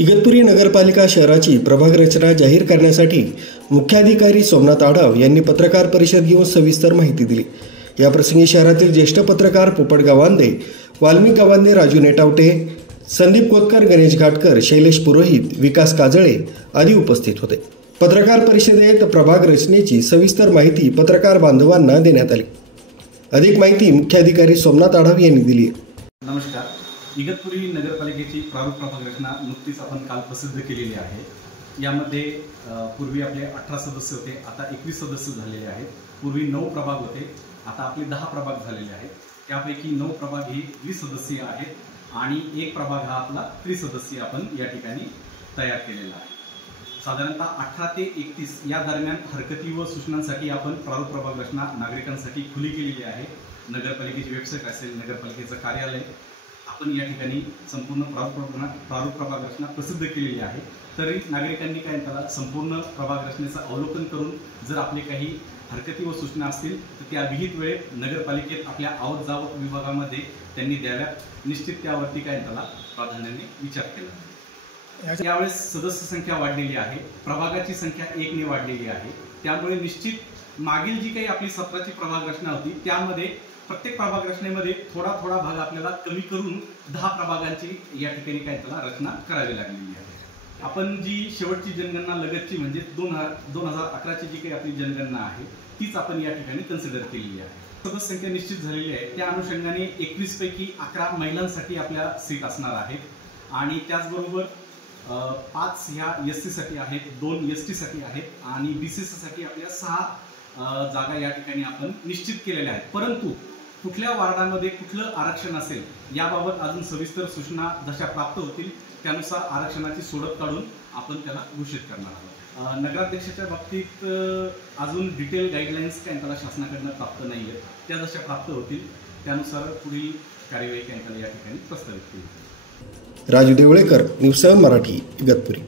इगतपुरी नगरपालिका शहराची प्रभाग रचना जाहीर करण्यासाठी मुख्याधिकारी सोमनाथ आढाव यांनी पत्रकार परिषद घेऊन सविस्तर माहिती दिली। याप्रसंगी शहरातील ज्येष्ठ पत्रकार पोपट गावांदे, वाल्मिक गावांदे, राजू नेटावटे, संदीप कोतकर, गणेश घाटकर, शैलेश पुरोहित, विकास काजळे आदी उपस्थित होते। पत्रकार परिषदेत प्रभाग रचनेची सविस्तर माहिती पत्रकार बांधवांना देण्यात आली। अधिक माहिती मुख्याधिकारी सोमनाथ आढाव यांनी दिली। नमस्कार। इगतपुरी नगरपालिकेची प्रारूप प्रभाग रचना नुकतीच आपण काल प्रसिद्ध केलेली आहे। यामध्ये पूर्वी आपले 18 सदस्य होते, आता 21 सदस्य झालेले आहेत। पूर्वी 9 प्रभाग होते, आता आपले 10 प्रभाग झालेले आहेत। त्यापैकी 9 प्रभाग हे 20 सदस्यीय आहेत आणि एक प्रभाग हा आपला त्रिसदस्यीय आपण या ठिकाणी तयार केलेला आहे। साधारणतः 18 ते 31 या दरम्यान हरकती व सूचनांसाठी आपण प्रारूप प्रभाग रचना नागरिकांसाठी खुली केलेली आहे। नगरपालिकेची वेबसाईट असेल, नगरपालिकेचं कार्यालय, आपण या ठिकाणी संपूर्ण प्रारूप प्रभाग रचना प्रसिद्ध केलेली आहे। तरी नागरिकांनी काय त्याला संपूर्ण प्रभाग रचनेचं अवलोकन करून जर आपले काही हरकती व सूचना असतील तर त्या विहित वेळेत नगरपालिकेत आपल्या आवक जावक विभागामध्ये त्यांनी द्याव्यात। निश्चित त्यावरती काय त्याला प्राधान्याने विचार केला। यावेळेस सदस्य संख्या वाढलेली आहे, प्रभागाची संख्या 1 ने वाढलेली आहे। त्यामुळे निश्चित मागील जी काही आपली 17ची प्रभाग रचना होती त्यामध्ये प्रत्येक प्रभाग रचनेमध्ये थोडा भाग आपल्याला कमी करून 10 प्रभागांची या ठिकाणी काय त्याला रचना करावी लागलेली आहे। आपण जी शेवटची जनगणना लगतची म्हणजे 2011ची जी काही आपली जनगणना आहे तीच आपण या ठिकाणी कन्सिडर केलेली आहे। सदस्य संख्या निश्चित झालेली आहे, त्या अनुषंगाने 21 पैकी 11 महिलांसाठी आपल्या सीट असणार आहेत आणि त्याचबरोबर 5 ह्या एससी साठी आहेत, 2 एसटी साठी आहेत आणि बीसीसी साठी आपल्या 6 जागा या ठिकाणी आपण निश्चित केलेल्या आहेत। परंतु कुठल्या वार्डामध्ये कुठलं आरक्षण असेल याबाबत अजून सविस्तर सूचना जशा प्राप्त होतील त्यानुसार आरक्षणाची सोडत काढून आपण त्याला घोषित करणार आहोत। नगराध्यक्षाच्या बाबतीत अजून डिटेल गाईडलाईन्स काय त्याला शासनाकडून प्राप्त नाही आहेत, त्या जशा प्राप्त होतील त्यानुसार पुढील कार्यवाही काय त्याला या ठिकाणी प्रस्तावित केली। राजू देवळेकर, न्यूज 7 मराठी, इगतपुरी।